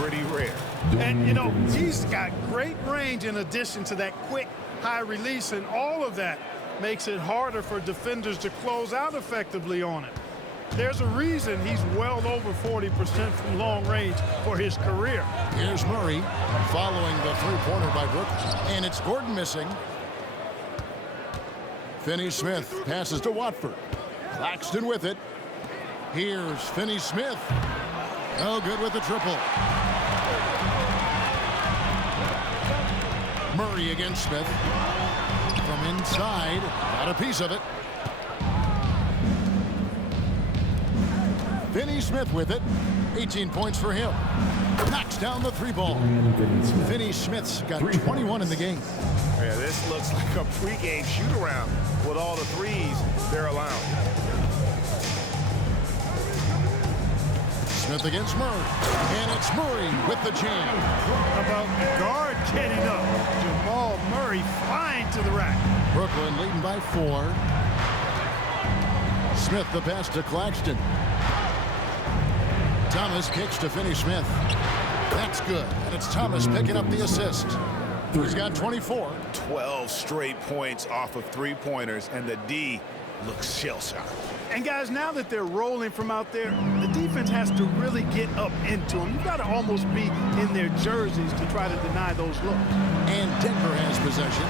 pretty rare. And, you know, he's got great range in addition to that quick, high release, and all of that makes it harder for defenders to close out effectively on it. There's a reason he's well over 40% from long range for his career. Here's Murray following the three-pointer by Brooklyn. And it's Gordon missing. Finney-Smith passes to Watford. Claxton with it. Here's Finney-Smith. No good with the triple. Murray against Smith. From inside. Got a piece of it. Finney-Smith with it. 18 points for him. Knocks down the three ball. Finney-Smith's got 21 in the game. Yeah, this looks like a pregame shoot-around with all the threes they're allowing. Smith against Murray. And it's Murray with the jam. How about guard getting up? Jamal Murray flying to the rack. Brooklyn leading by 4. Smith the pass to Claxton. Thomas kicks to Finney-Smith. That's good. And it's Thomas picking up the assist. He's got 24. 12 straight points off of three-pointers, and the D looks shell-shocked. And guys, now that they're rolling from out there, the defense has to really get up into them. You've got to almost be in their jerseys to try to deny those looks. And Denver has possession.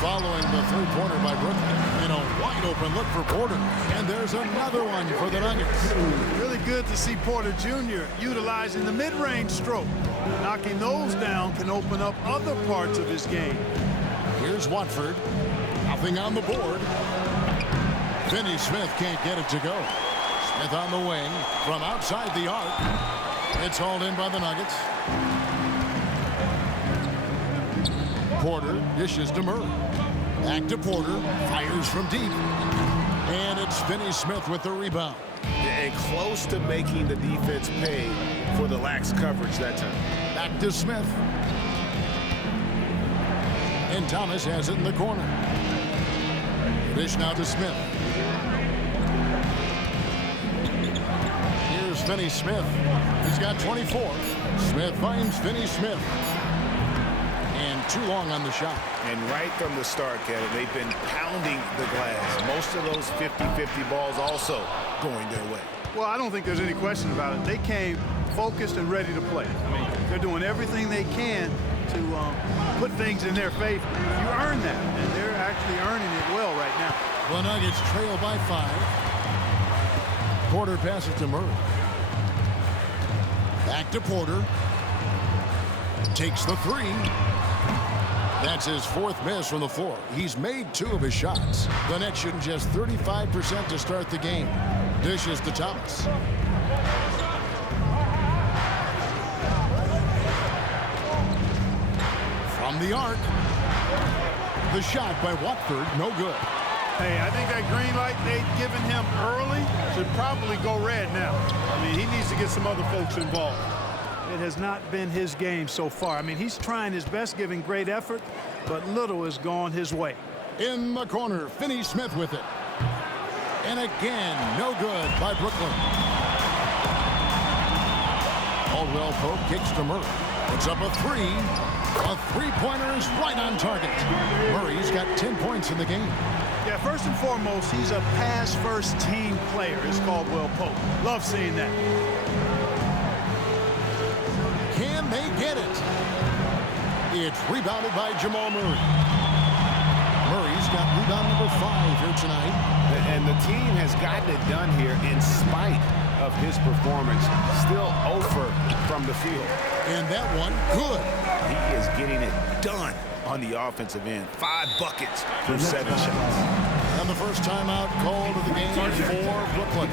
Following the three-pointer by Brooklyn. And a wide-open look for Porter. And there's another one for the Nuggets. Really good to see Porter Jr. utilizing the mid-range stroke. Knocking those down can open up other parts of his game. Here's Watford. Nothing on the board. Finney-Smith can't get it to go. Smith on the wing from outside the arc. It's hauled in by the Nuggets. Porter dishes to Murray. Back to Porter. Fires from deep. And it's Finney-Smith with the rebound. And close to making the defense pay for the lax coverage that time. Back to Smith. And Thomas has it in the corner. Dish now to Smith. Here's Finney-Smith. He's got 24. Smith finds Finney-Smith. And too long on the shot. And right from the start, Kevin, they've been pounding the glass. Most of those 50-50 balls also going their way. Well, I don't think there's any question about it. They came focused and ready to play. I mean, they're doing everything they can to put things in their favor. You earn that, and they're actually earning it well right now. The Nuggets trail by 5. Porter passes to Murray. Back to Porter. Takes the three. That's his 4th miss from the floor. He's made 2 of his shots. The Nets shooting just 35% to start the game. Dishes to Thomas. From the arc. The shot by Watford, no good. Hey, I think that green light they've given him early should probably go red now. I mean, he needs to get some other folks involved. It has not been his game so far. I mean, he's trying his best, giving great effort, but little has gone his way. In the corner, Finney-Smith with it. And again, no good by Brooklyn. Caldwell Pope kicks to Murray. Puts up a 3. A three-pointer is right on target. Murray's got 10 points in the game. Yeah, first and foremost, he's a pass-first team player. It's Caldwell Pope. Love seeing that. Can they get it? It's rebounded by Jamal Murray. Murray's got rebound number 5 here tonight. And the team has gotten it done here in spite of his performance. Still over from the field. And that one, good. He is getting it done on the offensive end. 5 buckets from 7 shots. And the first timeout called of the game for Brooklyn.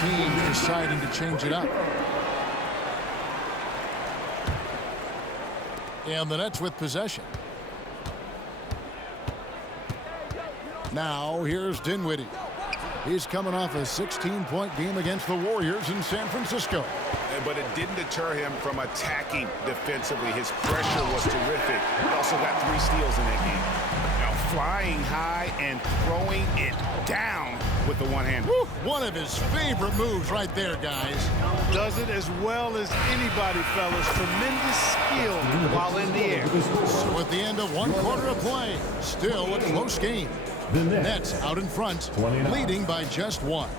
teams deciding to change it up. And the Nets with possession. Now here's Dinwiddie. He's coming off a 16-point game against the Warriors in San Francisco. But it didn't deter him from attacking defensively. His pressure was terrific. He also got 3 steals in that game. Now flying high and throwing it down with the one-hand. One of his favorite moves right there, guys. Does it as well as anybody, fellas. Tremendous skill while in the air. So at the end of 1 quarter of play, still a close game. The Nets out in front, leading by just 1.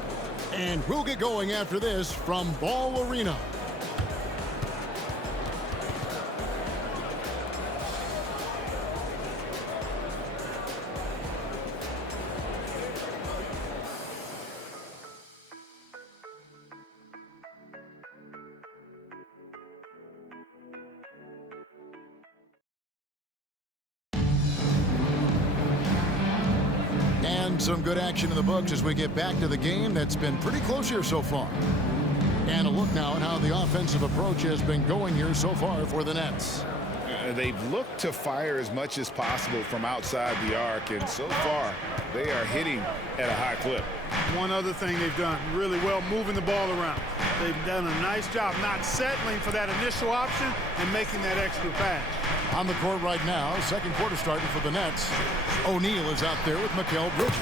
And we'll get going after this from Ball Arena. Some good action in the books as we get back to the game that's been pretty close here so far. And a look now at how the offensive approach has been going here so far for the Nets. They've looked to fire as much as possible from outside the arc, and so far they are hitting at a high clip. One other thing they've done really well, moving the ball around. They've done a nice job not settling for that initial option and making that extra pass. On the court right now, second quarter starting for the Nets. O'Neal is out there with Mikal Bridges.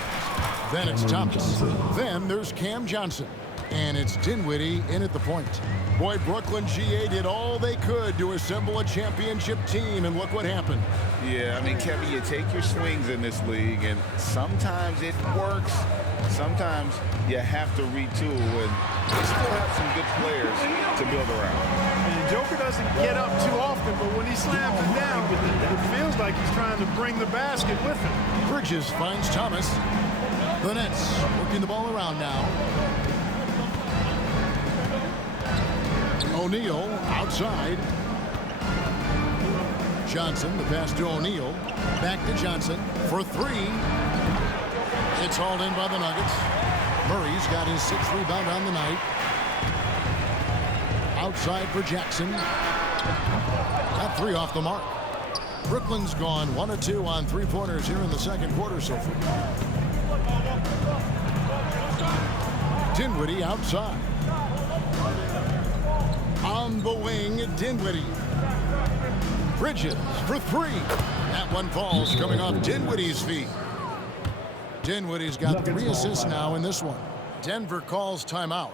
Then it's Thomas. Then there's Cam Johnson. And it's Dinwiddie in at the point. Boy, Brooklyn GA did all they could to assemble a championship team, and look what happened. Yeah, I mean, Kevin, you take your swings in this league, and sometimes it works. Sometimes you have to retool, and they still have some good players to build around. And Joker doesn't get up too often, but when he slams it down, it feels like he's trying to bring the basket with him. Bridges finds Thomas. The Nets working the ball around now. O'Neal outside. Johnson, the pass to O'Neal. Back to Johnson for 3. It's hauled in by the Nuggets. Murray's got his 6th rebound on the night. Outside for Jackson. Got 3 off the mark. Brooklyn's gone 1 of 2 on 3-pointers here in the second quarter so far. Dinwiddie outside. On the wing, Dinwiddie. Bridges for 3. That one falls coming off Dinwiddie's feet. Dinwiddie's got 3 assists now in this one. Denver calls timeout.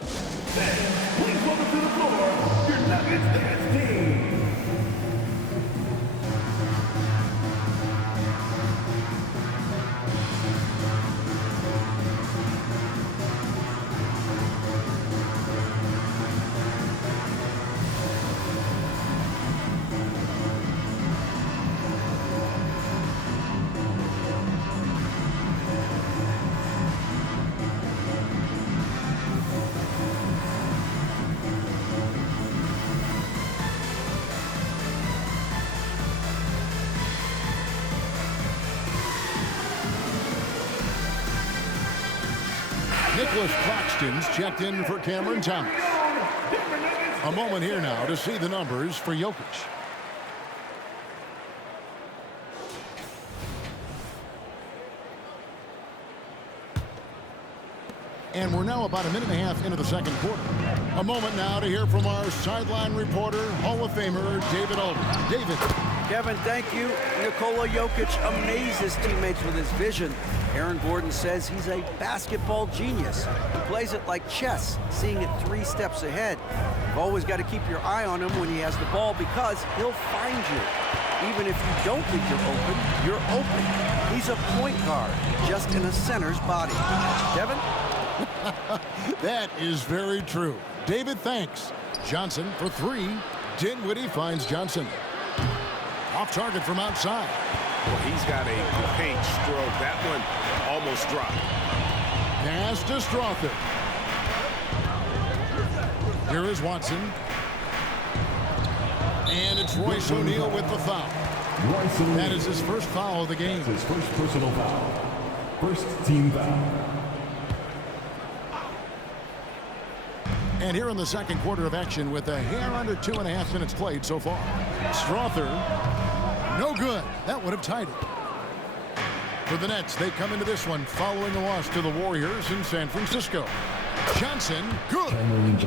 Please welcome to the floor your Nuggets dance team. Nicholas Claxton's checked in for Cameron Thomas. A moment here now to see the numbers for Jokic. And we're now about a minute and a half into the second quarter. A moment now to hear from our sideline reporter, Hall of Famer David Aldridge. David. Kevin, thank you. Nikola Jokic amazes teammates with his vision. Aaron Gordon says he's a basketball genius. He plays it like chess, seeing it 3 steps ahead. You've always got to keep your eye on him when he has the ball because he'll find you. Even if you don't think you're open. He's a point guard, just in a center's body. Kevin? That is very true. David, thanks. Johnson for 3. Dinwiddie finds Johnson. Off target from outside. Well, he's got a great stroke. That one almost dropped. Pass to Strother. Here is Watson. And it's Royce O'Neal with the foul. That is his first foul of the game. His first personal foul. First team foul. And here in the second quarter of action with a hair under 2.5 minutes played so far. Strother, no good. That would have tied it. For the Nets, they come into this one following a loss to the Warriors in San Francisco. Johnson, good.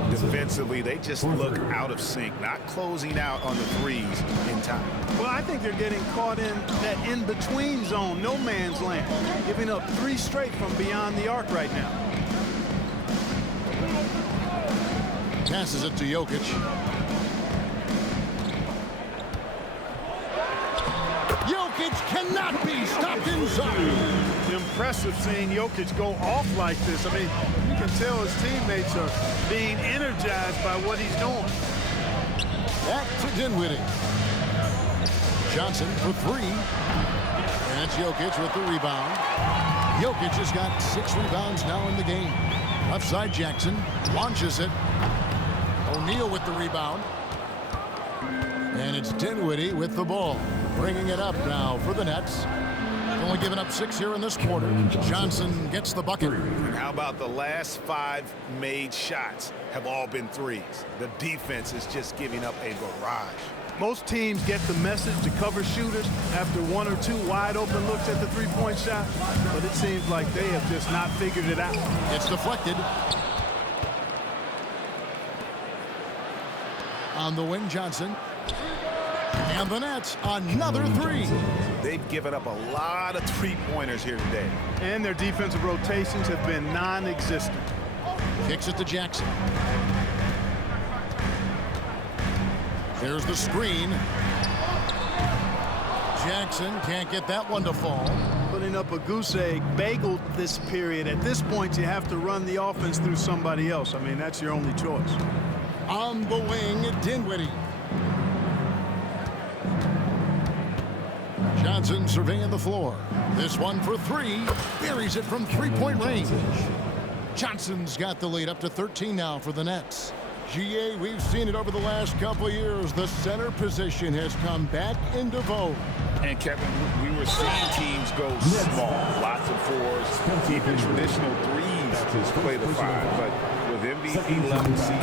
Defensively, they just look out of sync, not closing out on the threes in time. Well, I think they're getting caught in that in-between zone, no man's land, giving up 3 straight from beyond the arc right now. Passes it to Jokic. Jokic cannot be stopped inside. Impressive seeing Jokic go off like this. I mean, you can tell his teammates are being energized by what he's doing. Back to Dinwiddie. Johnson for 3. That's Jokic with the rebound. Jokic has got 6 rebounds now in the game. Left side Jackson launches it. O'Neal with the rebound. And it's Dinwiddie with the ball. Bringing it up now for the Nets. Only given up 6 here in this quarter. Johnson gets the bucket. And how about the last 5 made shots have all been threes? The defense is just giving up a barrage. Most teams get the message to cover shooters after 1 or 2 wide open looks at the three-point shot, but it seems like they have just not figured it out. It's deflected. On the wing, Johnson. And the Nets, another 3. They've given up a lot of three-pointers here today. And their defensive rotations have been non-existent. Kicks it to Jackson. There's the screen. Jackson can't get that one to fall. Putting up a goose egg bagel this period. At this point, you have to run the offense through somebody else. I mean, that's your only choice. On the wing, Dinwiddie. Johnson surveying the floor. This one for 3. Buries it from 3-point range. Johnson's got the lead up to 13 now for the Nets. GA, we've seen it over the last couple of years. The center position has come back into vogue. And Kevin, we were seeing teams go small, lots of 4s, even traditional 3s play the 5. But with MVP level season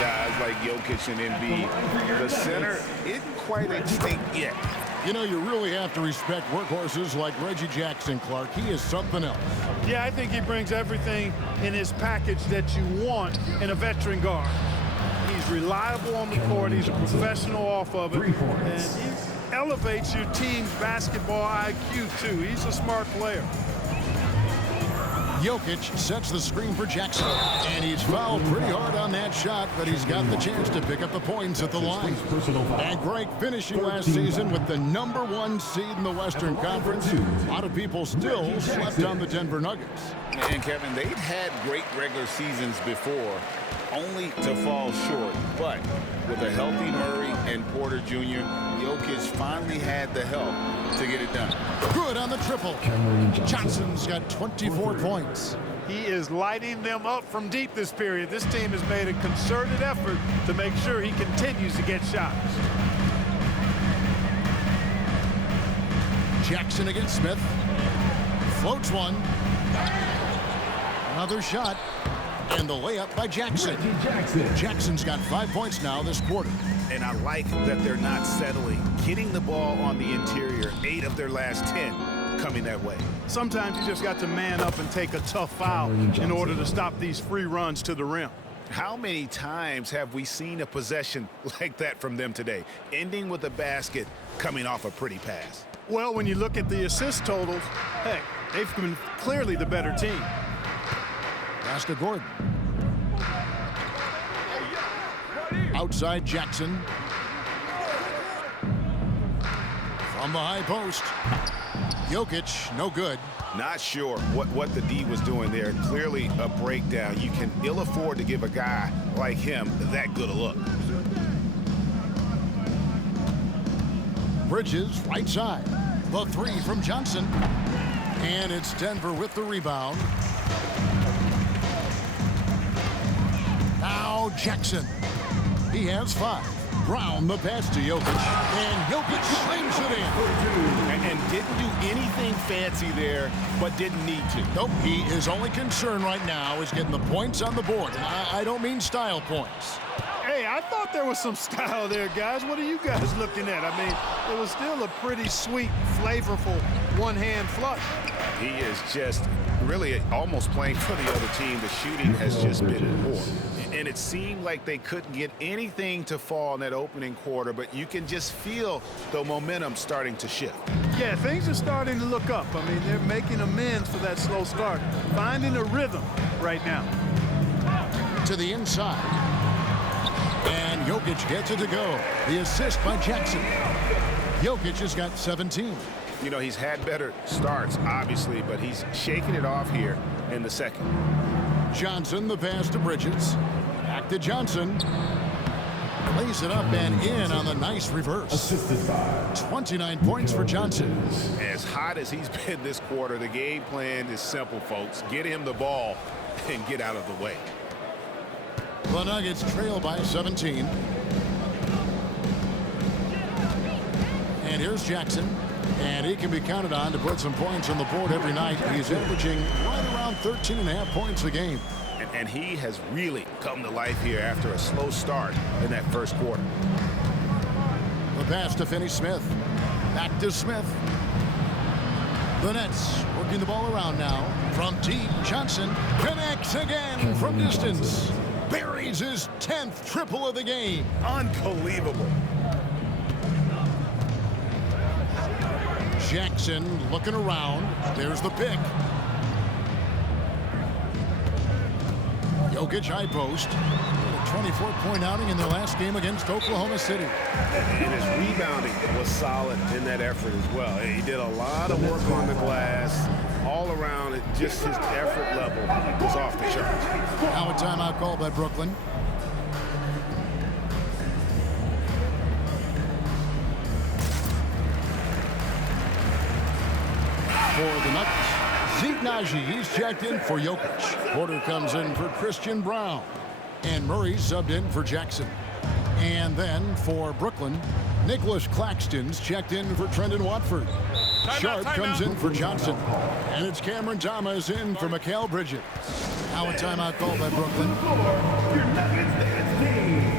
guys like Jokic and Embiid, the center isn't quite extinct yet. You know, you really have to respect workhorses like Reggie Jackson, Clark. He is something else. Yeah, I think he brings everything in his package that you want in a veteran guard. He's reliable on the court. He's a professional off of it. And he elevates your team's basketball IQ, too. He's a smart player. Jokic sets the screen for Jackson. And he's fouled pretty hard on that shot, but he's got the chance to pick up the points at the line. And Greg finishing last season with the #1 seed in the Western Conference. A lot of people still slept on the Denver Nuggets. And Kevin, they've had great regular seasons before, only to fall short. But with a healthy Murray and Porter Jr., Jokic finally had the help to get it done. Good on the triple. Johnson's got 24 points. He is lighting them up from deep this period. This team has made a concerted effort to make sure he continues to get shots. Jackson against Smith. Floats one. Another shot. And the layup by Jackson. Jackson's got 5 points now this quarter. And I like that they're not settling. Getting the ball on the interior, 8 of their last 10 coming that way. Sometimes you just got to man up and take a tough foul in order to stop these free runs to the rim. How many times have we seen a possession like that from them today, ending with a basket coming off a pretty pass? Well, when you look at the assist totals, heck, they've been clearly the better team. Pass to Gordon. Outside Jackson. From the high post. Jokic, no good. Not sure what the D was doing there. Clearly a breakdown. You can ill afford to give a guy like him that good a look. Bridges, right side. The 3 from Johnson. And it's Denver with the rebound. Now Jackson. He has 5. Brown the pass to Jokic. And Jokic slams it in. fancy there, but didn't need to. Nope, his only concern right now is getting the points on the board. And I don't mean style points. Hey, I thought there was some style there, guys. What are you guys looking at? I mean, it was still a pretty sweet, flavorful one-hand flush. He is just really almost playing for the other team. The shooting has just been poor. And it seemed like they couldn't get anything to fall in that opening quarter, but you can just feel the momentum starting to shift. Yeah, things are starting to look up. I mean, they're making amends for that slow start, finding a rhythm right now. To the inside. And Jokic gets it to go. The assist by Jackson. Jokic has got 17. You know, he's had better starts, obviously, but he's shaking it off here in the second. Johnson, the pass to Bridges. Back to Johnson. Lays it up and in on the nice reverse. Assisted by 29 points for Johnson. As hot as he's been this quarter, the game plan is simple, folks. Get him the ball and get out of the way. The Nuggets trail by 17. And here's Jackson. And he can be counted on to put some points on the board every night. He's averaging right around 13.5 points a game. And he has really come to life here after a slow start in that first quarter. The pass to Finney-Smith. Back to Smith. The Nets working the ball around now. From deep, Johnson connects again from distance. Buries his 10th triple of the game. Unbelievable. Jackson looking around. There's the pick. Jokic high post. A 24-point outing in their last game against Oklahoma City. And his rebounding was solid in that effort as well. He did a lot of work on the glass. All around, just his effort level was off the charts. Now a timeout called by Brooklyn. For the Nuggets, Zeke Naji, he's checked in for Jokic. Porter comes in for Christian Brown. And Murray subbed in for Jackson. And then for Brooklyn, Nicholas Claxton's checked in for Trendon Watford. Sharp comes in for Johnson. And it's Cameron Thomas in for Mikal Bridges. Now a timeout called by Brooklyn. your Nuggets dance team.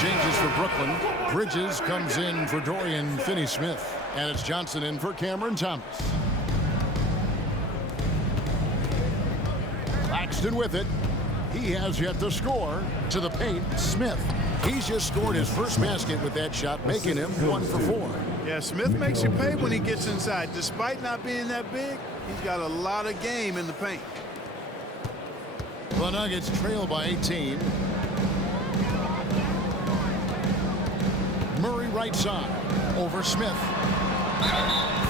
Changes for Brooklyn. Bridges comes in for Dorian Finney-Smith. And it's Johnson in for Cameron Thomas. Claxton with it. He has yet to score. To the paint, Smith. He's just scored his first basket with that shot, making him 1 for 4. Yeah, Smith makes you pay when he gets inside. Despite not being that big, he's got a lot of game in the paint. The Nuggets trail by 18. Murray right side over Smith.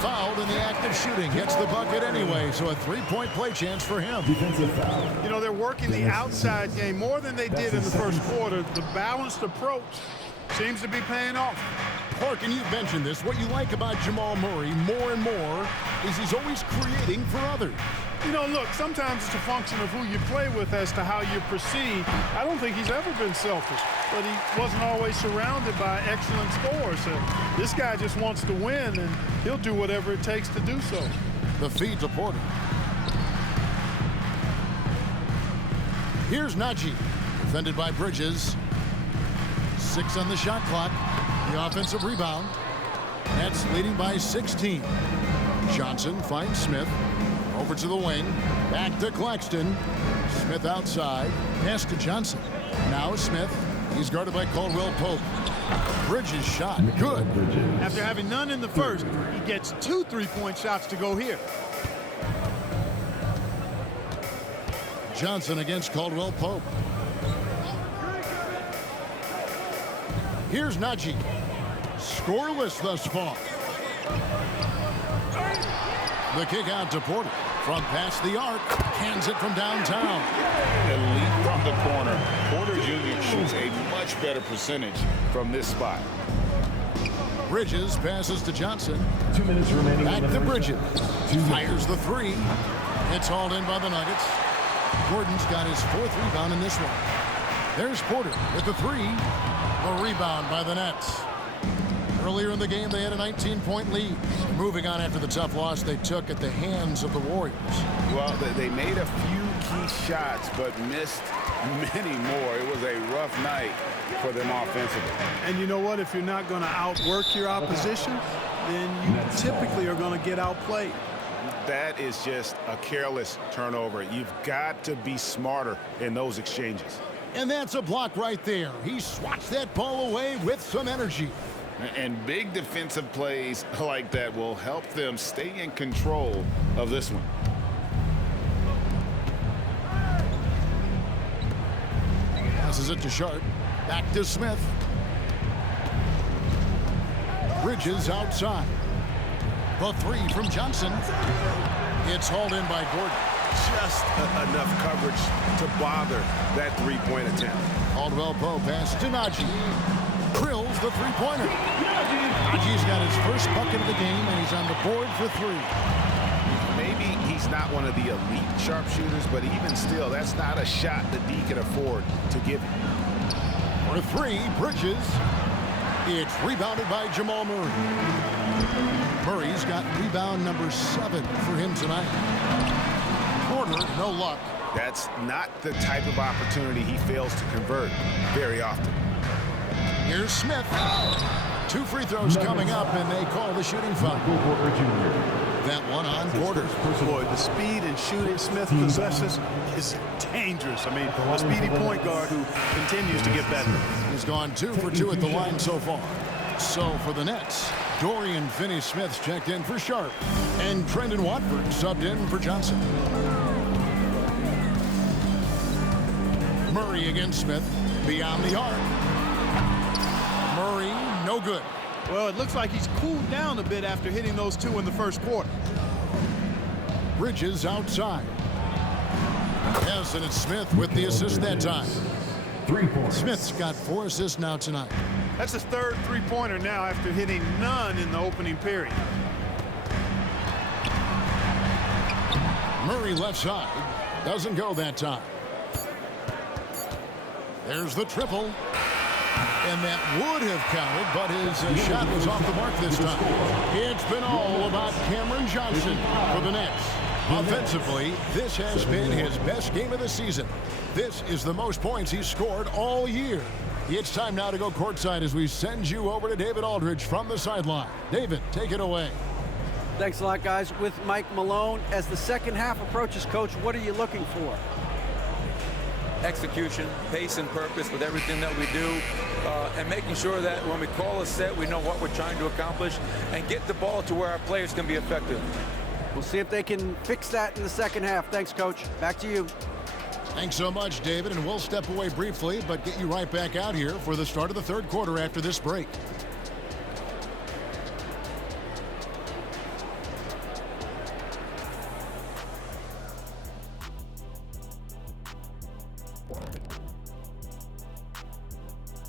Fouled in the act of shooting. Gets the bucket anyway, so a three-point play chance for him. Defensive foul. You know, they're working the outside game more than they did in the first quarter. The balanced approach seems to be paying off. Clark, and you mentioned this, what you like about Jamal Murray more and more is he's always creating for others. You know, look, sometimes it's a function of who you play with as to how you proceed. I don't think he's ever been selfish, but he wasn't always surrounded by excellent scores. So this guy just wants to win, and he'll do whatever it takes to do so. The feed to Porter. Here's Naji, defended by Bridges. 6 on the shot clock. The offensive rebound. Nets leading by 16. Johnson finds Smith. Over to the wing. Back to Claxton. Smith outside. Pass to Johnson. Now Smith. He's guarded by Caldwell Pope. Bridges shot. Good. After having none in the first, he gets 2 3-point shots to go here. Johnson against Caldwell Pope. Here's Naji. Scoreless thus far. The kick out to Porter. From past the arc. Hands it from downtown. Elite from the corner. Porter Jr. much better percentage from this spot. Bridges passes to Johnson. 2 minutes remaining. Back to Bridges. Fires the three. It's hauled in by the Nuggets. Gordon's got his 4th rebound in this one. There's Porter with the three. The rebound by the Nets. Earlier in the game, they had a 19-point lead. Moving on after the tough loss they took at the hands of the Warriors. Well, they made a few key shots, but missed many more. It was a rough night for them offensively. And you know what? If you're not going to outwork your opposition, then you typically are going to get outplayed. That is just a careless turnover. You've got to be smarter in those exchanges. And that's a block right there. He swats that ball away with some energy. And big defensive plays like that will help them stay in control of this one. Passes it to Sharp. Back to Smith. Bridges outside. The three from Johnson. It's hauled in by Gordon. Just enough coverage to bother that three-point attempt. Caldwell-Pope pass to Najee. Drills the three-pointer. Najee's got his first bucket of the game, and he's on the board for three. Maybe he's not one of the elite sharpshooters, but even still, that's not a shot that D can afford to give him. For three, Bridges. It's rebounded by Jamal Murray. Murray's got rebound number 7 for him tonight. Porter, no luck. That's not the type of opportunity he fails to convert very often. Here's Smith. 2 free throws coming up, and they call the shooting foul. That one on Porter. Boy, the speed and shooting Smith possesses is dangerous. I mean, a speedy point guard who continues to get better. He's gone 2 for 2 at the line so far. So for the Nets, Dorian Finney-Smith's checked in for Sharp, and Trendon Watford subbed in for Johnson. Murray against Smith, beyond the arc. Murray, no good. Well, it looks like he's cooled down a bit after hitting those 2 in the first quarter. Bridges outside. Yes, and it's Smith with the assist that time. Smith's got 4 assists now tonight. That's his 3rd three-pointer now after hitting none in the opening period. Murray left side. Doesn't go that time. There's the triple. And that would have counted, but his shot was off the mark this time. It's been all about Cameron Johnson for the Nets. Offensively, this has been his best game of the season. This is the most points he's scored all year. It's time now to go courtside as we send you over to David Aldridge from the sideline. David, take it away. Thanks a lot, guys. With Mike Malone, as the second half approaches, Coach, what are you looking for? Execution, pace, and purpose with everything that we do, and making sure that when we call a set, we know what we're trying to accomplish and get the ball to where our players can be effective. We'll see if they can fix that in the second half. Thanks, Coach. Back to you. Thanks so much, David, and we'll step away briefly, but get you right back out here for the start of the third quarter after this break.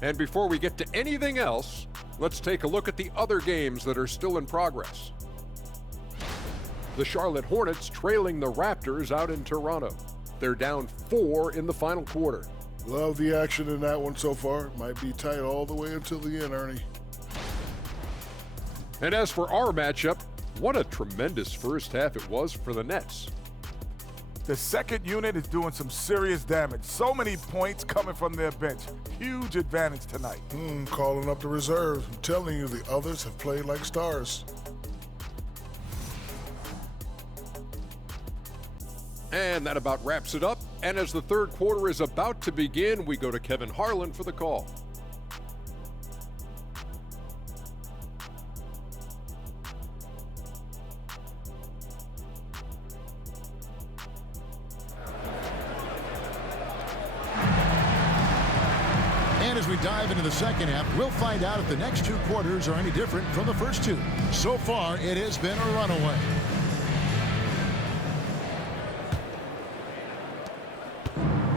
And before we get to anything else, let's take a look at the other games that are still in progress. The Charlotte Hornets trailing the Raptors out in Toronto. They're down 4 in the final quarter. Love the action in that one so far. Might be tight all the way until the end, Ernie. And as for our matchup, what a tremendous first half it was for the Nets. The second unit is doing some serious damage. So many points coming from their bench. Huge advantage tonight. Calling up the reserves. I'm telling you, the others have played like stars. And that about wraps it up. And as the third quarter is about to begin, we go to Kevin Harlan for the call. And as we dive into the second half, we'll find out if the next 2 quarters are any different from the first 2. So far, it has been a runaway.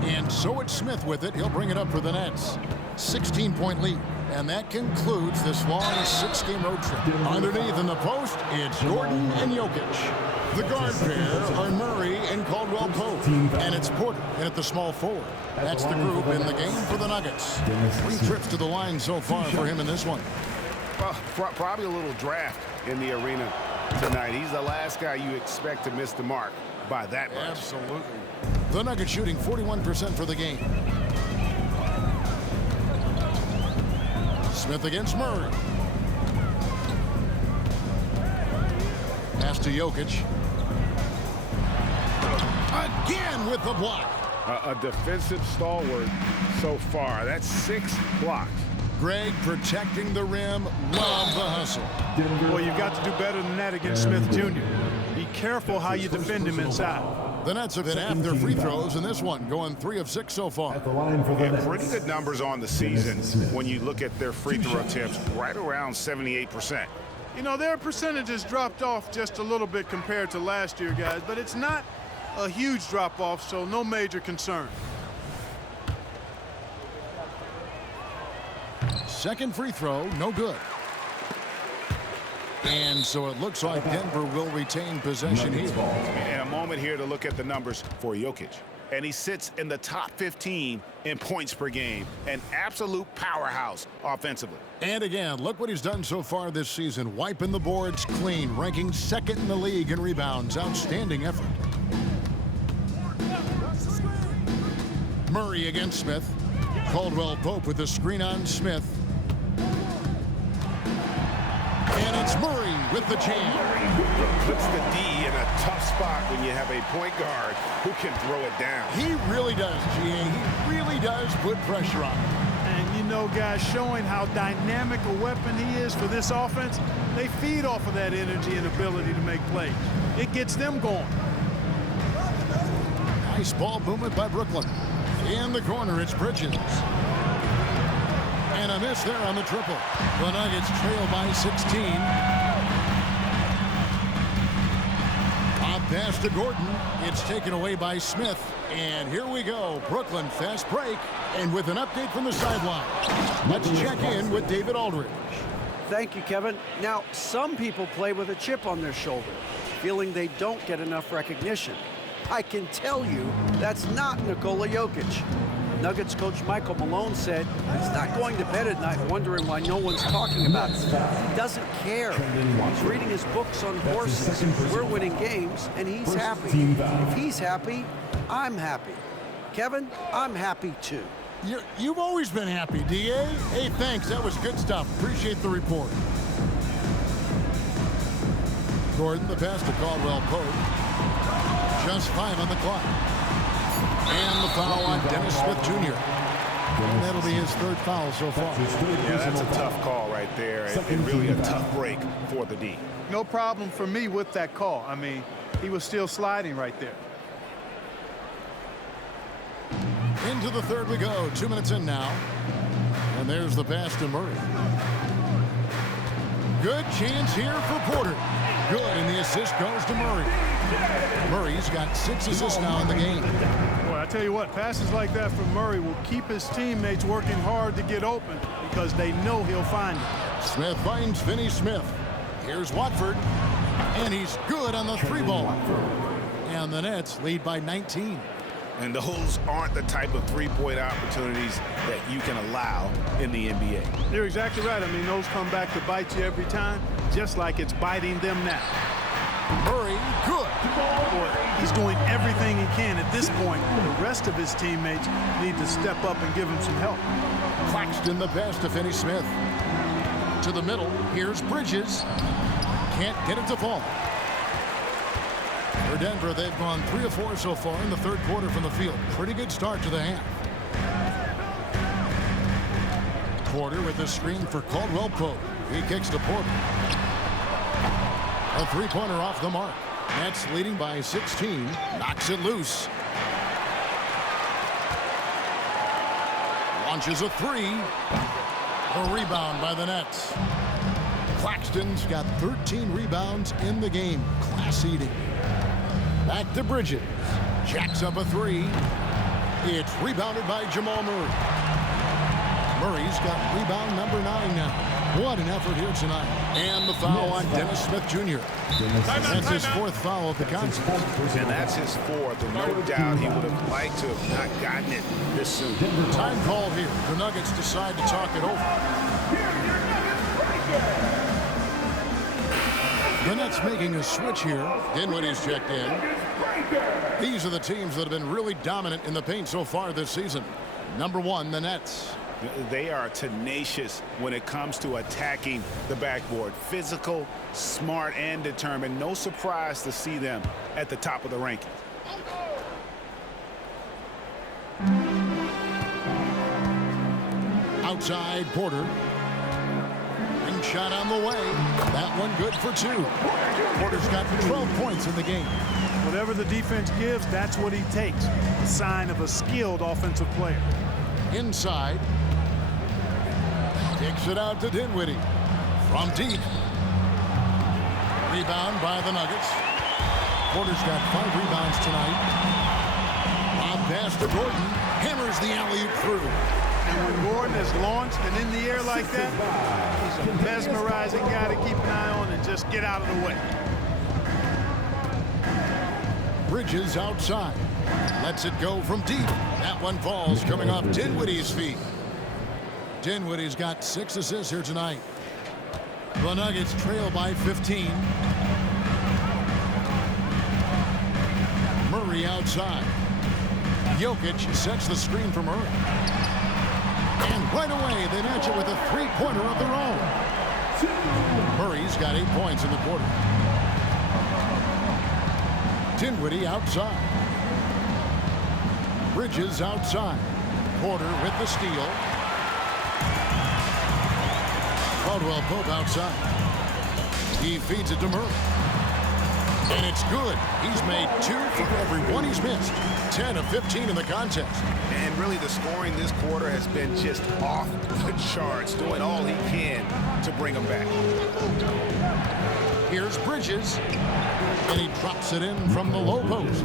And so it's Smith with it. He'll bring it up for the Nets. 16-point lead. And that concludes this long 6-game road trip. Underneath in the post, it's Gordon and Jokic. The guard pair are Murray and Caldwell Pope. And it's Porter in at the small forward. That's the group in the game for the Nuggets. 3 trips to the line so far for him in this one. Well, probably a little draft in the arena tonight. He's the last guy you expect to miss the mark by that much. Absolutely. The Nuggets shooting 41% for the game. Smith against Murray. Pass to Jokic. Again with the block. A defensive stalwart so far. That's 6 blocks. Greg protecting the rim. Love the hustle. Well, you've got to do better than that against Smith Jr. Be careful how you defend him inside. The Nets have hit half their free throws in this one, going 3 of 6 so far. Yeah, pretty good numbers on the season when you look at their free throw attempts, right around 78%. You know, their percentages dropped off just a little bit compared to last year, guys, but it's not a huge drop-off, so no major concern. Second free throw, no good. And so it looks like Denver will retain possession here. And a moment here to look at the numbers for Jokic. And he sits in the top 15 in points per game. An absolute powerhouse offensively. And again, look what he's done so far this season. Wiping the boards clean, ranking 2nd in the league in rebounds. Outstanding effort. Murray against Smith. Caldwell Pope with the screen on Smith. And it's Murray with the jam. Puts the D in a tough spot when you have a point guard who can throw it down. He really does, G.A. He really does put pressure on him. And you know, guys, showing how dynamic a weapon he is for this offense, they feed off of that energy and ability to make plays. It gets them going. Nice ball movement by Brooklyn. In the corner, it's Bridges. And a miss there on the triple. The Nuggets trail by 16. Up pass to Gordon. It's taken away by Smith. And here we go. Brooklyn fast break. And with an update from the sideline. Let's check in with David Aldridge. Thank you, Kevin. Now, some people play with a chip on their shoulder, feeling they don't get enough recognition. I can tell you that's not Nikola Jokic. Nuggets coach Michael Malone said he's not going to bed at night wondering why no one's talking about it. He doesn't care. He's reading his books on horses. We're winning games, and he's happy. If he's happy, I'm happy. Kevin, I'm happy too. You've always been happy, D.A. Hey, thanks. That was good stuff. Appreciate the report. Gordon, the pass to Caldwell Pope. Just 5 on the clock. And the foul on Dennis Smith Jr. And that'll be his 3rd foul so far. Yeah, that's a tough call right there, and really a tough break for the D. No problem for me with that call. I mean, he was still sliding right there. Into the 3rd we go. 2 minutes in now. And there's the pass to Murray. Good chance here for Porter. Good, and the assist goes to Murray. Murray's got 6 assists now in the game. Boy, I tell you what, passes like that from Murray will keep his teammates working hard to get open because they know he'll find it. Smith finds Finney Smith. Here's Watford, and he's good on the 3-ball. And the Nets lead by 19. And those aren't the type of 3-point opportunities that you can allow in the NBA. You're exactly right. I mean, those come back to bite you every time, just like it's biting them now. Murray, good. Boy, he's doing everything he can at this point. The rest of his teammates need to step up and give him some help. Claxton the pass to Finney Smith. To the middle, here's Bridges. Can't get it to fall. For Denver, they've gone 3 of 4 so far in the 3rd quarter from the field. Pretty good start to the half. Porter with the screen for Caldwell Pope. He kicks to Porter. A 3-pointer off the mark. Nets leading by 16. Knocks it loose. Launches a 3. A rebound by the Nets. Claxton's got 13 rebounds in the game. Class eating. Back to Bridges. Jacks up a 3. It's rebounded by Jamal Murray. Murray's got rebound number 9 now. What an effort here tonight. And the foul on Dennis Smith Jr. That's his 4th foul of the contest. And that's his 4th, and no doubt he would have liked to have not gotten it this soon. Time call here. The Nuggets decide to talk it over. The Nets making a switch here. Dinwiddie's checked in. These are the teams that have been really dominant in the paint so far this season. Number 1, the Nets. They are tenacious when it comes to attacking the backboard. Physical, smart, and determined. No surprise to see them at the top of the rankings. Outside, Porter. Ring shot on the way. That one good for 2. Porter's got 12 points in the game. Whatever the defense gives, that's what he takes. A sign of a skilled offensive player. Inside. Kicks it out to Dinwiddie. From deep. Rebound by the Nuggets. Porter's got 5 rebounds tonight. Lob pass to Gordon. Hammers the alley-oop through. And when Gordon is launched and in the air like that, he's a mesmerizing guy to keep an eye on and just get out of the way. Bridges outside. Lets it go from deep. That one falls coming off Dinwiddie's feet. Dinwiddie's got 6 assists here tonight. The Nuggets trail by 15. Murray outside. Jokic sets the screen for Murray. And right away, they match it with a 3-pointer of their own. Murray's got 8 points in the quarter. Dinwiddie outside. Bridges outside. Porter with the steal. Caldwell Pope outside. He feeds it to Murray. And it's good. He's made 2 for every 1 he's missed. 10 of 15 in the contest. And really the scoring this quarter has been just off the charts, doing all he can to bring them back. Here's Bridges. And he drops it in from the low post.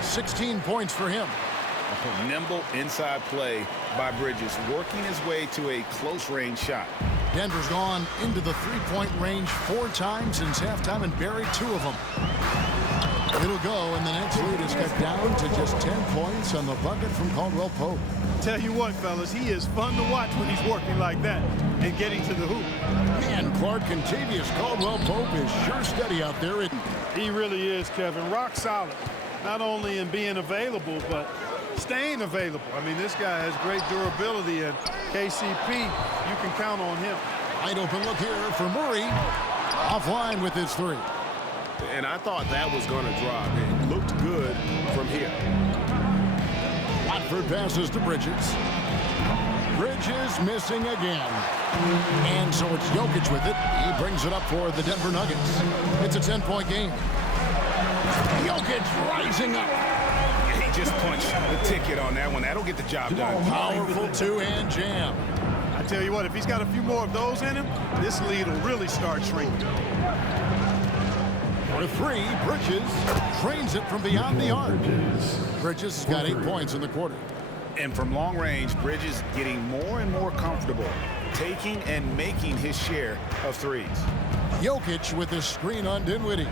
16 points for him. Nimble inside play by Bridges, working his way to a close-range shot. Denver's gone into the 3-point range 4 times since halftime and buried 2 of them. It'll go, and the Nets lead is cut down to just 10 points on the bucket from Caldwell Pope. Tell you what, fellas, he is fun to watch when he's working like that and getting to the hoop. Man, Clark, Contavious Caldwell Pope is sure steady out there. He really is, Kevin. Rock solid. Not only in being available, but staying available. I mean, this guy has great durability, and KCP, you can count on him. Wide open look here for Murray. Offline with his 3. And I thought that was going to drop. It looked good from here. Watford passes to Bridges. Bridges missing again. And so it's Jokic with it. He brings it up for the Denver Nuggets. It's a 10-point game. Jokic rising up. He just punched the ticket on that one. That'll get the job done. Powerful 2-hand jam. I tell you what, if he's got a few more of those in him, this lead will really start shrinking. For 3, Bridges trains it from beyond the arc. Bridges has got 8 points in the quarter. And from long range, Bridges getting more and more comfortable, taking and making his share of threes. Jokic with the screen on Dinwiddie.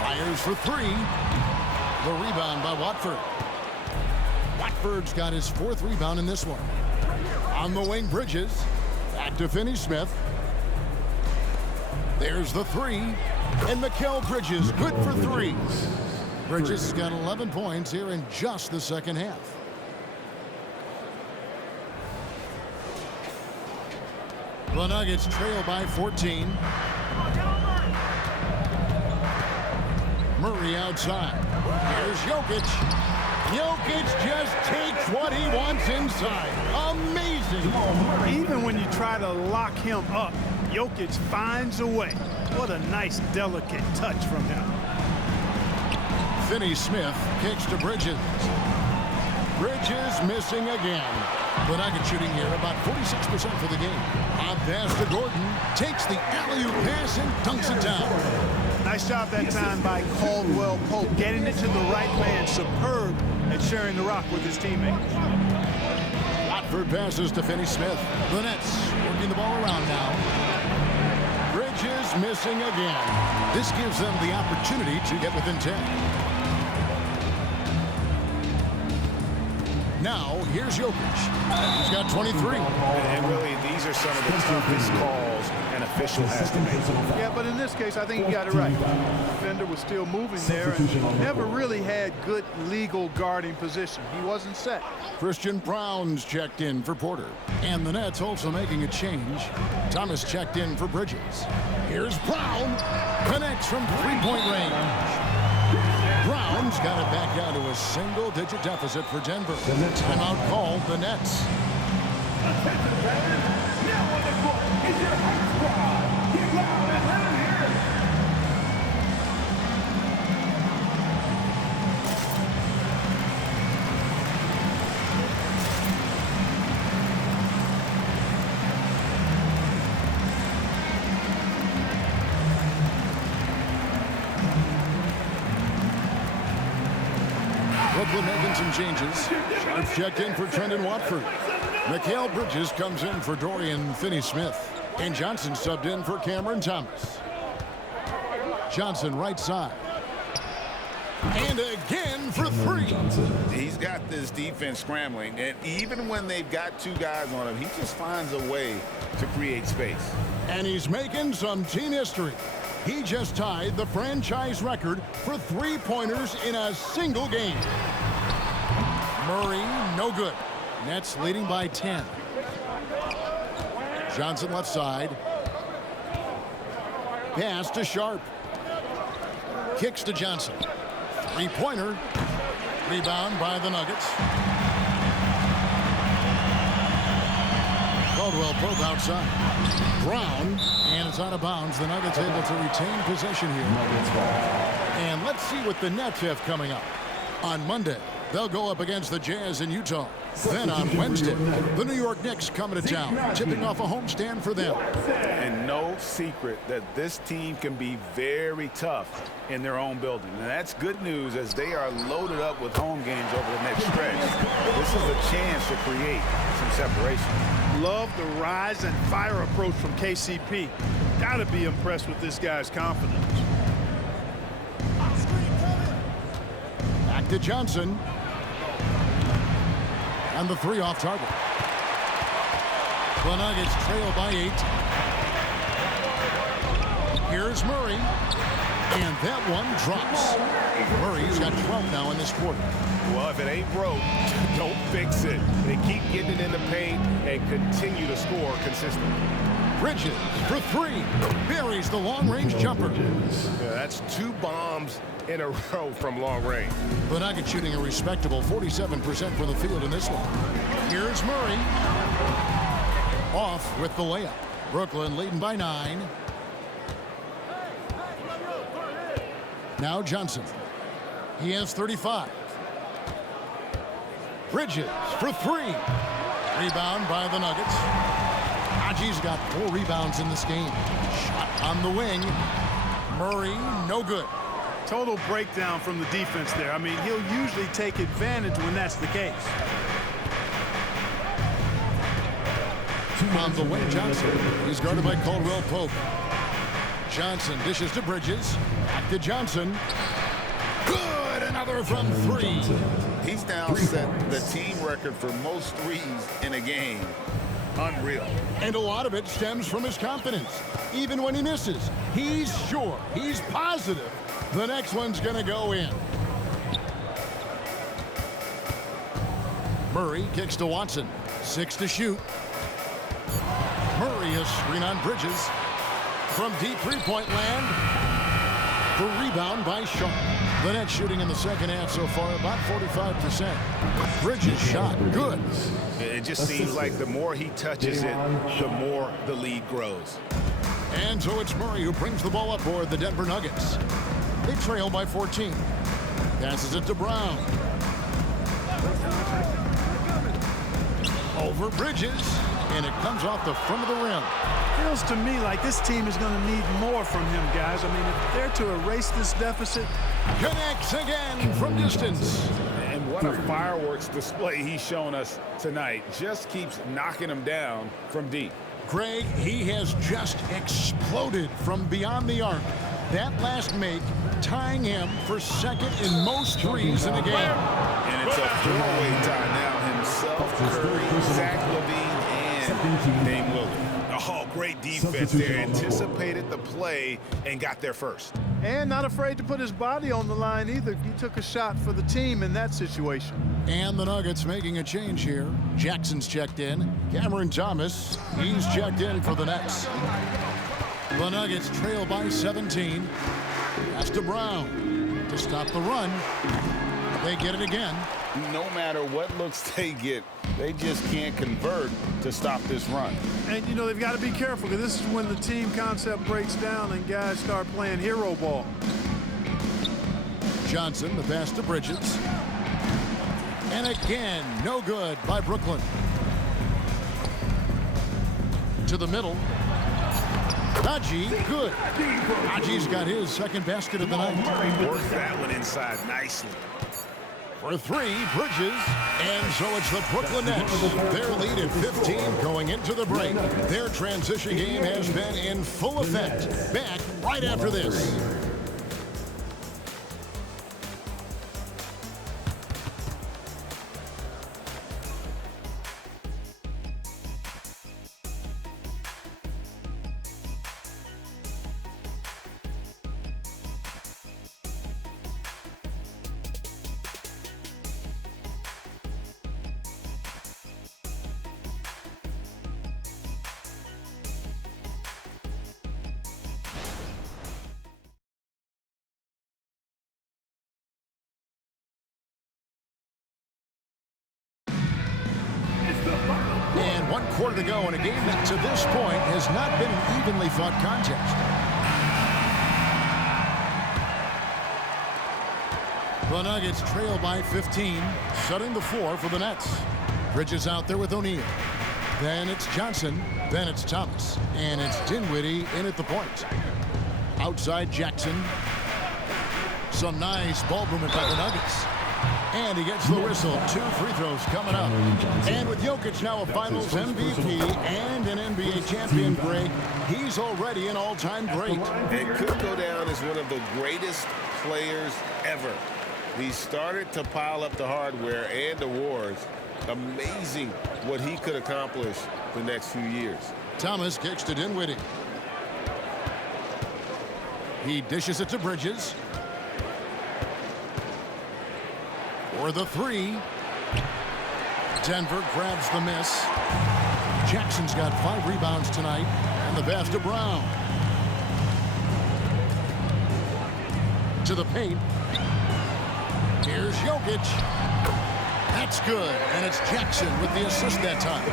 Fires for 3. The rebound by Watford. Watford's got his 4th rebound in this one. On the wing, Bridges. Back to Finney-Smith. There's the 3. And Mikal Bridges, good for 3. Bridges has got 11 points here in just the second half. The Nuggets trail by 14. Murray outside. Here's Jokic. Jokic just takes what he wants inside. Amazing. Even when you try to lock him up, Jokic finds a way. What a nice, delicate touch from him. Finney-Smith kicks to Bridges. Bridges missing again. The Nuggets shooting here about 46% for the game. A pass to Gordon. Takes the alley-oop pass and dunks it down. Nice job that time by Caldwell Pope. Getting it to the right man. Superb at sharing the rock with his teammates. Third pass is to Finney Smith. The Nets working the ball around now. Bridges missing again. This gives them the opportunity to get within 10. Now, here's Jokic. He's got 23. And really, these are some of the toughest calls an official has to make. Yeah, but in this case, I think he got it right. The defender was still moving there and never really had good legal guarding position. He wasn't set. Christian Brown's checked in for Porter. And the Nets also making a change. Thomas checked in for Bridges. Here's Brown. Connects from three-point range. Brown's got it back down to a single-digit deficit for Denver. Timeout called the Nets. Now on the court is your hot squad. Get loud and let 'em hear it. Brooklyn making some changes. Sharp checked in for Trendon Watford. Mikal Bridges comes in for Dorian Finney-Smith. And Johnson subbed in for Cameron Thomas. Johnson right side. And again for three. He's got this defense scrambling, and even when they've got two guys on him, he just finds a way to create space. And he's making some team history. He just tied the franchise record for three-pointers in a single game. Murray, no good. Nets leading by 10. Johnson left side. Pass to Sharp. Kicks to Johnson. Three-pointer. Rebound by the Nuggets. Caldwell Pope outside. Brown, and it's out of bounds. The Nuggets able to retain possession here. And let's see what the Nets have coming up. On Monday, they'll go up against the Jazz in Utah. Then on Wednesday, the New York Knicks coming to town, tipping off a homestand for them. And no secret that this team can be very tough in their own building. And that's good news as they are loaded up with home games over the next stretch. This is a chance to create some separation. Love the rise and fire approach from KCP. Gotta be impressed with this guy's confidence. Back to Johnson. And the three off target. The Nuggets trail by 8. Here's Murray. And that one drops. Murray's got 12 now in this quarter. Well, if it ain't broke, don't fix it. They keep getting it in the paint and continue to score consistently. Bridges for three. Buries the long-range jumper. Yeah, that's 2 bombs in a row from long range. The Nuggets shooting a respectable 47% from the field in this one. Here's Murray. Off with the layup. Brooklyn leading by 9. Now Johnson. He has 35. Bridges for three. Rebound by the Nuggets. Haji's got 4 rebounds in this game. Shot on the wing. Murray, no good. Total breakdown from the defense there. I mean, he'll usually take advantage when that's the case. On the wing, Johnson. He's guarded by Caldwell Pope. Johnson dishes to Bridges. Back to Johnson. Good! Another from 3. He's now set the team record for most threes in a game. Unreal. And a lot of it stems from his confidence. Even when he misses, he's sure, he's positive the next one's going to go in. Murray kicks to Watson. 6 to shoot. Murray a screen on Bridges. From deep three-point land. The rebound by Sharp. The Nets shooting in the second half so far about 45%. Bridges shot good. It just seems like the more he touches it, the more the lead grows. And so it's Murray who brings the ball up for the Denver Nuggets. They trail by 14. Passes it to Brown. Over Bridges. And it comes off the front of the rim. Feels to me like this team is going to need more from him, guys. I mean, if they're to erase this deficit. Connects again from distance. And what What a fireworks display he's shown us tonight. Just keeps knocking them down from deep. Greg, he has just exploded from beyond the arc. That last make tying him for second in most threes in the game. And it's a four-way tie now. Himself, Curry, Zach LaVine, and Dame Lillard. Oh, great defense there. Anticipated the play and got there first. And not afraid to put his body on the line either. He took a shot for the team in that situation. And the Nuggets making a change here. Jackson's checked in. Cameron Thomas, he's checked in for the Nets. The Nuggets trail by 17. Pass to Brown to stop the run. They get it again. No matter what looks they get, they just can't convert to stop this run. And, you know, they've got to be careful because this is when the team concept breaks down and guys start playing hero ball. Johnson, the pass to Bridges. And again, no good by Brooklyn. To the middle. Najee, good. Najee's got his second basket of the night. Worked that one inside nicely. For three, Bridges. And so it's the Brooklyn Nets. Their lead at 15 going into the break. Their transition game has been in full effect. Back right after this. And 1 quarter to go in a game that to this point has not been an evenly fought contest. The Nuggets trail by 15, setting the floor for the Nets. Bridges out there with O'Neal. Then it's Johnson. Then it's Thomas. And it's Dinwiddie in at the point. Outside Jackson. Some nice ball movement by the Nuggets. And he gets the whistle. 2 free throws coming up. And with Jokic now a Finals MVP and an NBA champion, Greg, he's already an all-time great. And could go down as one of the greatest players ever. He started to pile up the hardware and awards. Amazing what he could accomplish the next few years. Thomas kicks to Dinwiddie. He dishes it to Bridges. For the three. Denver grabs the miss. Jackson's got 5 rebounds tonight. And the pass to Brown. To the paint. Here's Jokic. That's good. And it's Jackson with the assist that time.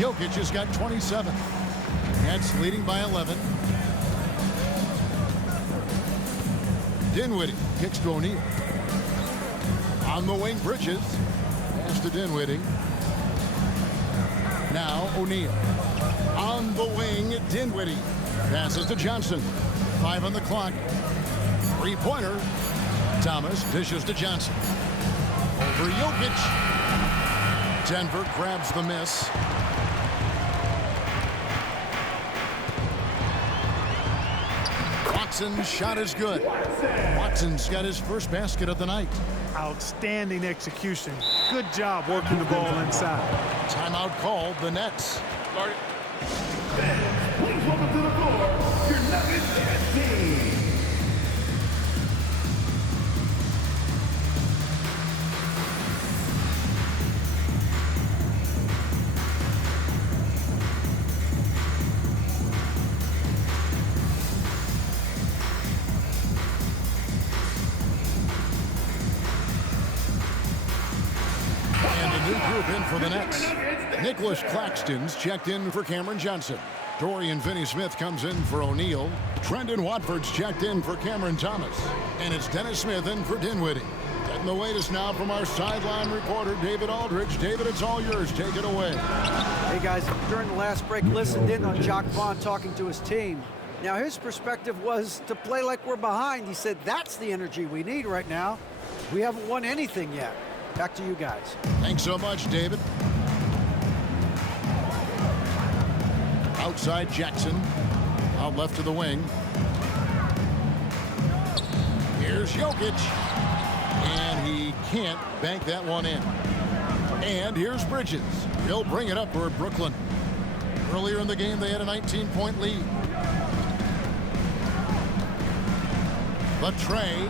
Jokic has got 27. Nets leading by 11. Dinwiddie kicks to O'Neal. On the wing, Bridges. Pass to Dinwiddie. Now O'Neal. On the wing, Dinwiddie. Passes to Johnson. 5 on the clock. 3-pointer. Thomas dishes to Johnson. Over Jokic. Denver grabs the miss. Watson's shot is good. Watson's got his first basket of the night. Outstanding execution. Good job working the ball inside. Timeout called, the Nets. Please welcome to the floor your Nuggets team. In for the Nets. Nicholas Claxton's checked in for Cameron Johnson. Dorian Finney-Smith comes in for O'Neal. Trendon Watford's checked in for Cameron Thomas. And it's Dennis Smith in for Dinwiddie. Getting the latest now from our sideline reporter, David Aldridge. David, it's all yours. Take it away. Hey, guys, during the last break, listened in on Jacques Vaughn talking to his team. Now, his perspective was to play like we're behind. He said, that's the energy we need right now. We haven't won anything yet. Back to you guys. Thanks so much, David. Outside Jackson. Out left to the wing. Here's Jokic. And he can't bank that one in. And here's Bridges. He'll bring it up for Brooklyn. Earlier in the game, they had a 19-point lead. The tray.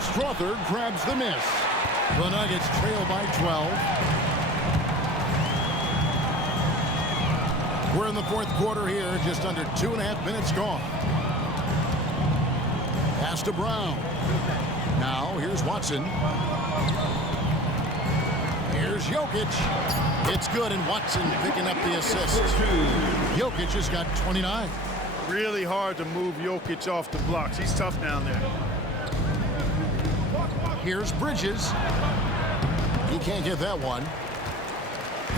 Strother grabs the miss. The Nuggets trail by 12. We're in the fourth quarter here, just under 2.5 minutes gone. Pass to Brown. Now, here's Watson. Here's Jokic. It's good, and Watson picking up the assist. Jokic has got 29. Really hard to move Jokic off the blocks. He's tough down there. Here's Bridges. He can't get that one.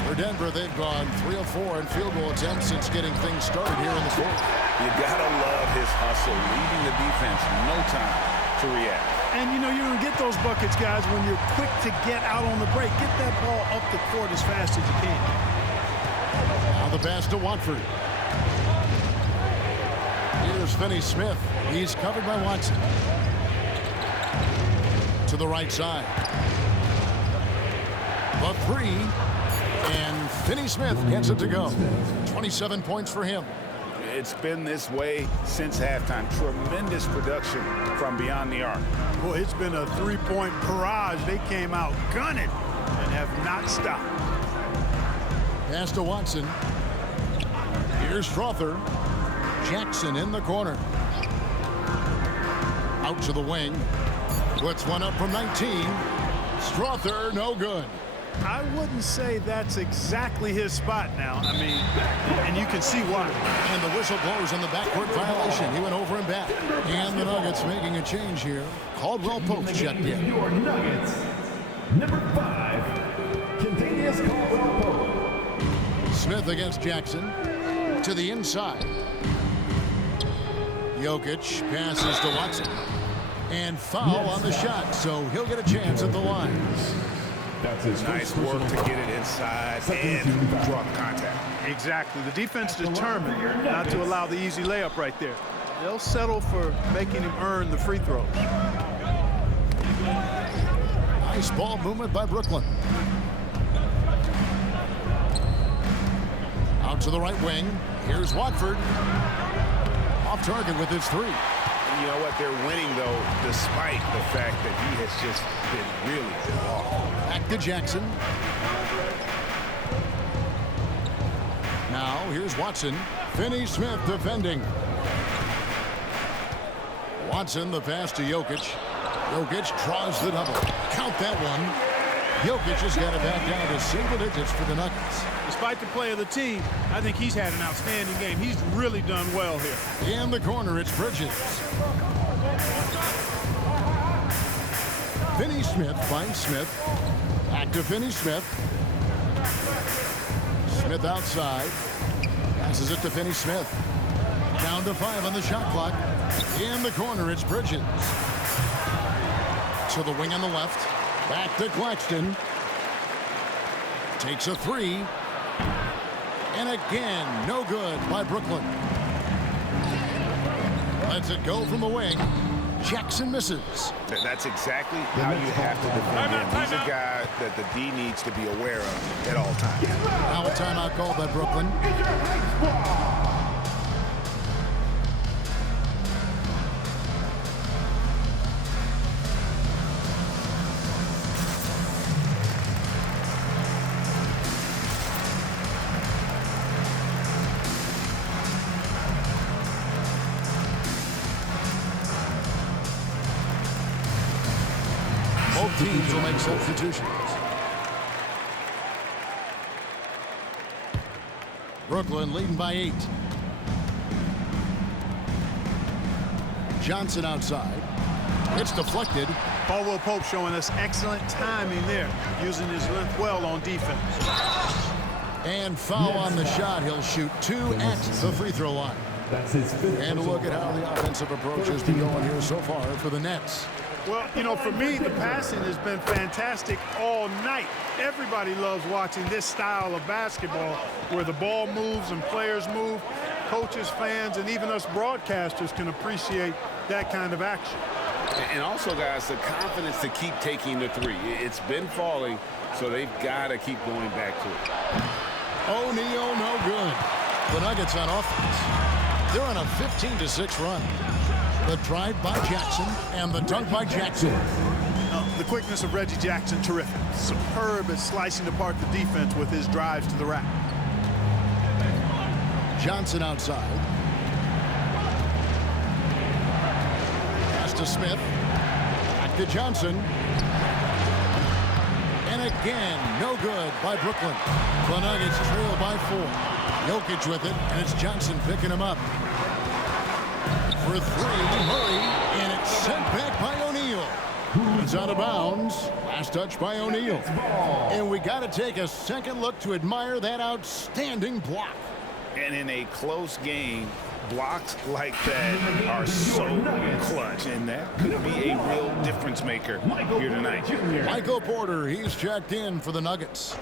For Denver, they've gone 3 of 4 in field goal attempts since getting things started here in the fourth. You gotta love his hustle, leaving the defense no time to react. And you know you're gonna get those buckets, guys, when you're quick to get out on the break. Get that ball up the court as fast as you can. Now the pass to Watford. Here's Finney-Smith. He's covered by Watson. To the right side. The three. And Finney-Smith gets it to go. 27 points for him. It's been this way since halftime. Tremendous production from beyond the arc. Boy, it's been a three-point barrage. They came out gunning and have not stopped. Pass to Watson. Here's Strother. Jackson in the corner. Out to the wing. Puts one up from 19. Strother, no good. I wouldn't say that's exactly his spot now. I mean, and you can see why. And the whistle blows on the backcourt violation. He went over and back. And the Nuggets making a change here. Caldwell Pope checked in. Your Nuggets, number 5, Kentavious Caldwell-Pope. Smith against Jackson. To the inside. Jokic passes to Watson. And foul on the shot, so he'll get a chance at the line. That's his Nice work to get it inside and draw the contact. Exactly. The defense determined not to allow the easy layup right there. They'll settle for making him earn the free throws. Nice ball movement by Brooklyn. Out to the right wing. Here's Watford. Off target with his three. You know what? They're winning, though, despite the fact that he has just been really off. Back to Jackson. Now, here's Watson. Finney-Smith defending. Watson, the pass to Jokic. Jokic draws the double. Count that one. Jokic has got it back down to single digits for the Nuggets. Despite the play of the team, I think he's had an outstanding game. He's really done well here. In the corner, it's Bridges. Finney-Smith finds Smith. Back to Finney-Smith. Smith outside. Passes it to Finney-Smith. Down to 5 on the shot clock. In the corner, it's Bridges. To the wing on the left. Back to Claxton. Takes a three. And again, no good by Brooklyn. Lets it go from the wing. Jackson misses. That's exactly how you have to defend him. He's a guy that the D needs to be aware of at all times. Now a timeout called by Brooklyn. Both teams will make substitutions. Brooklyn leading by 8. Johnson outside. It's deflected. Caldwell Pope showing us excellent timing there, using his length well on defense. And foul on the shot. He'll shoot 2 at the free throw line. That's his 5th. And look at how the offensive approach has been going here so far for the Nets. Well, you know, for me, the passing has been fantastic all night. Everybody loves watching this style of basketball where the ball moves and players move. Coaches, fans, and even us broadcasters can appreciate that kind of action. And also, guys, the confidence to keep taking the three. It's been falling, so they've got to keep going back to it. O'Neal, no good. The Nuggets on offense. They're on a 15-6 run. The drive by Jackson and the dunk by Jackson. The quickness of Reggie Jackson, terrific. Superb at slicing apart the defense with his drives to the rack. Johnson outside. Pass to Smith. Back to Johnson. And again, no good by Brooklyn. The Nuggets trail by 4. Jokic with it, and it's Johnson picking him up. For 3, Murray, and it's sent back by O'Neal. It's out of bounds. Last touch by O'Neal. And we got to take a second look to admire that outstanding block. And in a close game, blocks like that are so clutch, and that could be a real difference maker here tonight. Michael Porter, he's checked in for the Nuggets.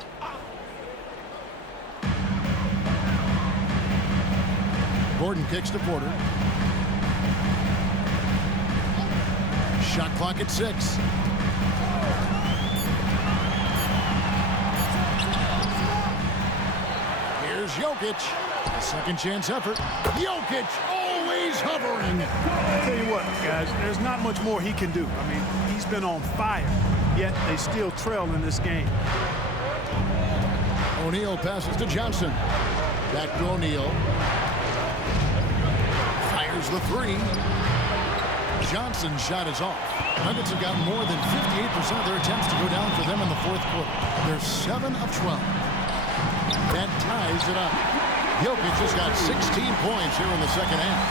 Gordon kicks to Porter. Shot clock at 6. Here's Jokic. A second chance effort. Jokic always hovering. I'll tell you what, guys, there's not much more he can do. I mean, he's been on fire, yet they still trail in this game. O'Neal passes to Johnson. Back to O'Neal. Fires the 3. Johnson's shot is off. Nuggets have got more than 58% of their attempts to go down for them in the fourth quarter. They're 7 of 12. That ties it up. Jokic has got 16 points here in the second half.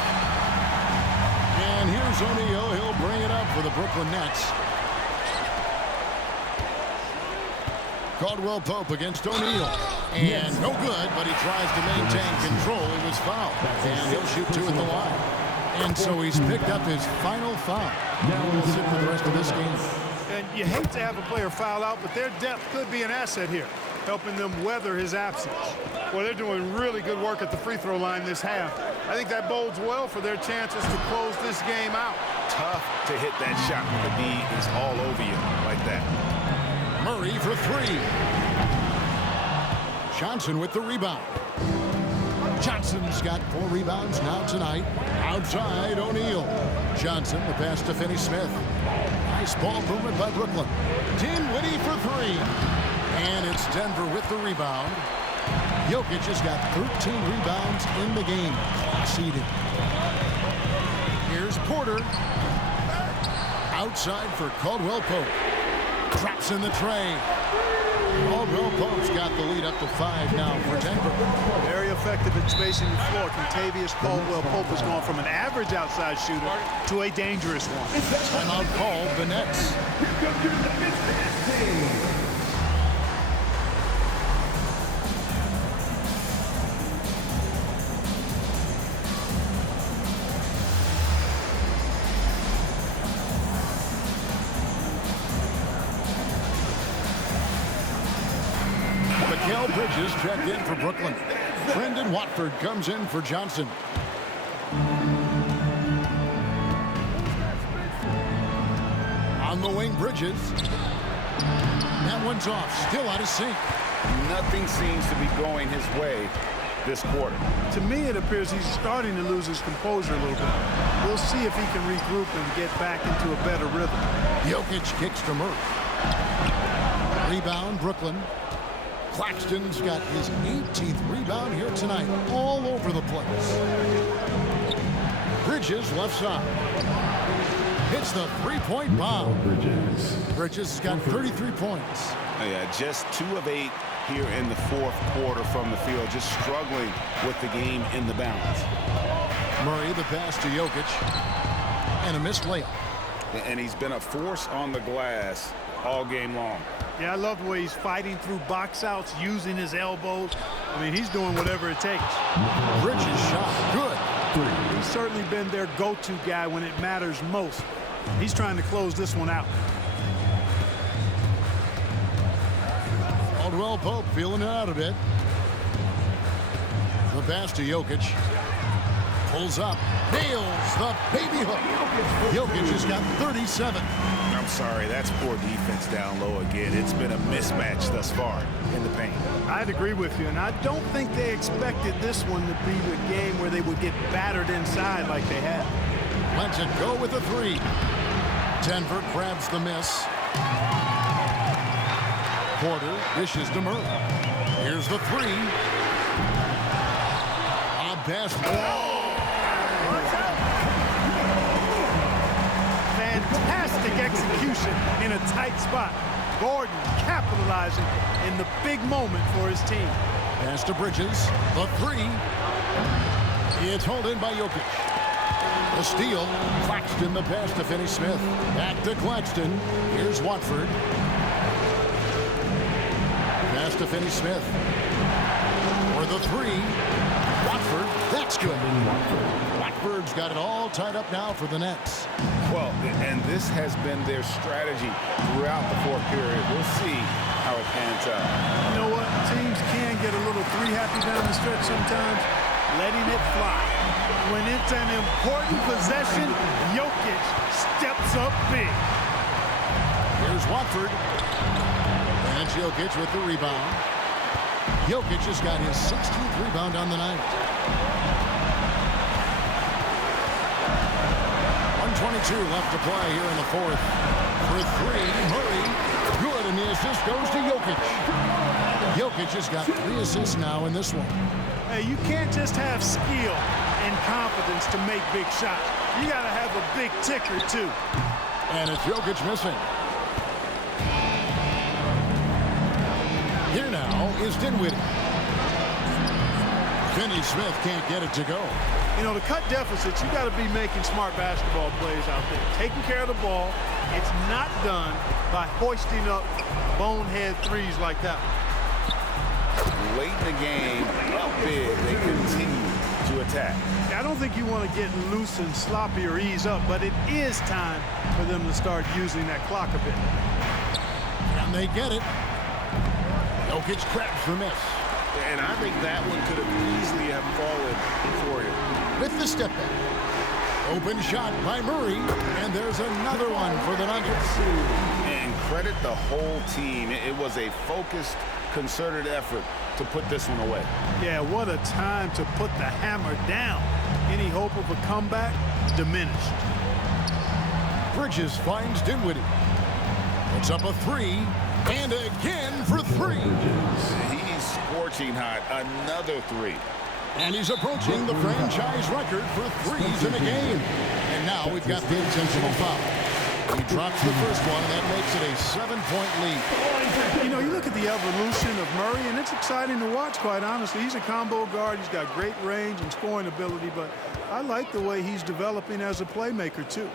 And here's O'Neal. He'll bring it up for the Brooklyn Nets. Caldwell Pope against O'Neal. And no good, but he tries to maintain control. He was fouled. And he'll shoot 2 at the line. And so he's picked up his final foul. Now we'll sit for the rest of this game. And you hate to have a player foul out, but their depth could be an asset here, helping them weather his absence. Well, they're doing really good work at the free throw line this half. I think that bodes well for their chances to close this game out. Tough to hit that shot when the D is all over you like that. Murray for 3. Johnson with the rebound. Johnson's got 4 rebounds now tonight. Outside, O'Neal. Johnson, the pass to Finney-Smith. Nice ball movement by Brooklyn. Dinwiddie for 3. And it's Denver with the rebound. Jokic has got 13 rebounds in the game. Conceded. Here's Porter. Outside for Caldwell Pope. Drops in the tray. Caldwell Pope's got the lead up to 5 now for Denver. Very effective at spacing the floor. Contavious Caldwell Pope has gone from an average outside shooter to a dangerous one. Timeout called the Nets. Bridges checked in for Brooklyn. Brendan Watford comes in for Johnson. On the wing, Bridges. That one's off, still out of sync. Nothing seems to be going his way this quarter. To me, it appears he's starting to lose his composure a little bit. We'll see if he can regroup and get back into a better rhythm. Jokic kicks to Murray. Rebound, Brooklyn. Claxton's got his 18th rebound here tonight, all over the place. Bridges left side. Hits the 3-point bomb. Bridges has got 33 points. Yeah, just 2 of 8 here in the fourth quarter from the field, just struggling with the game in the balance. Murray, the pass to Jokic, and a missed layup. And he's been a force on the glass all game long. Yeah, I love the way he's fighting through box outs, using his elbows. I mean, he's doing whatever it takes. Bridges shot good. He's certainly been their go-to guy when it matters most. He's trying to close this one out. Caldwell Pope feeling it out a bit. The pass to Jokic. Pulls up. Nails the baby hook. Jokic has got 37. I'm sorry, that's poor defense down low again. It's been a mismatch thus far in the paint. I'd agree with you, and I don't think they expected this one to be the game where they would get battered inside like they have. Lets it go with a three. Denver grabs the miss. Porter dishes to Murray. Here's the three. A best. Fantastic execution in a tight spot. Gordon capitalizing in the big moment for his team. Pass to Bridges. The three. It's hauled in by Jokic. The steal. Claxton the pass to Finney-Smith. Back to Claxton. Here's Watford. Pass to Finney-Smith. For the three. Watford. That's good. Watford's got it all tied up now for the Nets. Well, and this has been their strategy throughout the fourth period. We'll see how it pans out. You know what? Teams can get a little three-happy down the stretch sometimes, letting it fly. When it's an important possession, Jokic steps up big. Here's Watford. And Jokic with the rebound. Jokic has got his 16th rebound on the night. 1:22 left to play here in the fourth. For three, Murray. Good, and the assist goes to Jokic. Jokic has got 3 assists now in this one. Hey, you can't just have skill and confidence to make big shots. You got to have a big ticker, too. And it's Jokic missing. Here now is Dinwiddie. Finney-Smith can't get it to go. You know, to cut deficits, you got to be making smart basketball plays out there. Taking care of the ball. It's not done by hoisting up bonehead threes like that. Late in the game, up big, they continue to attack. I don't think you want to get loose and sloppy or ease up, but it is time for them to start using that clock a bit. And they get it. Jokic grabs the miss. And I think that one could have easily have fallen for him. With the step back. Open shot by Murray. And there's another one for the Nuggets. And credit the whole team. It was a focused, concerted effort to put this one away. Yeah, what a time to put the hammer down. Any hope of a comeback diminished. Bridges finds Dinwiddie. Puts up a three. And again for three. He's scorching hot. Another three. And he's approaching the franchise record for threes in a game. And now we've got the intentional foul. He drops the first one, and that makes it a 7-point lead. You know, you look at the evolution of Murray, and it's exciting to watch, quite honestly. He's a combo guard. He's got great range and scoring ability, but I like the way he's developing as a playmaker, too.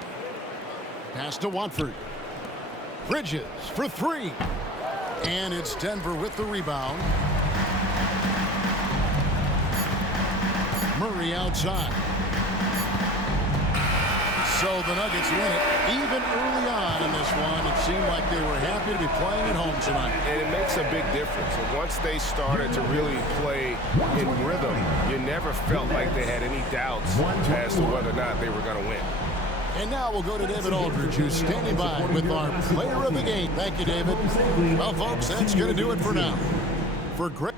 Pass to Watford. Bridges for three. And it's Denver with the rebound. Murray outside. So the Nuggets win it. Even early on in this one, it seemed like they were happy to be playing at home tonight. And it makes a big difference. Once they started to really play in rhythm, you never felt like they had any doubts as to whether or not they were going to win. And now we'll go to David Aldridge, who's standing by with our player of the game. Thank you, David. Well, folks, that's going to do it for now. For Greg.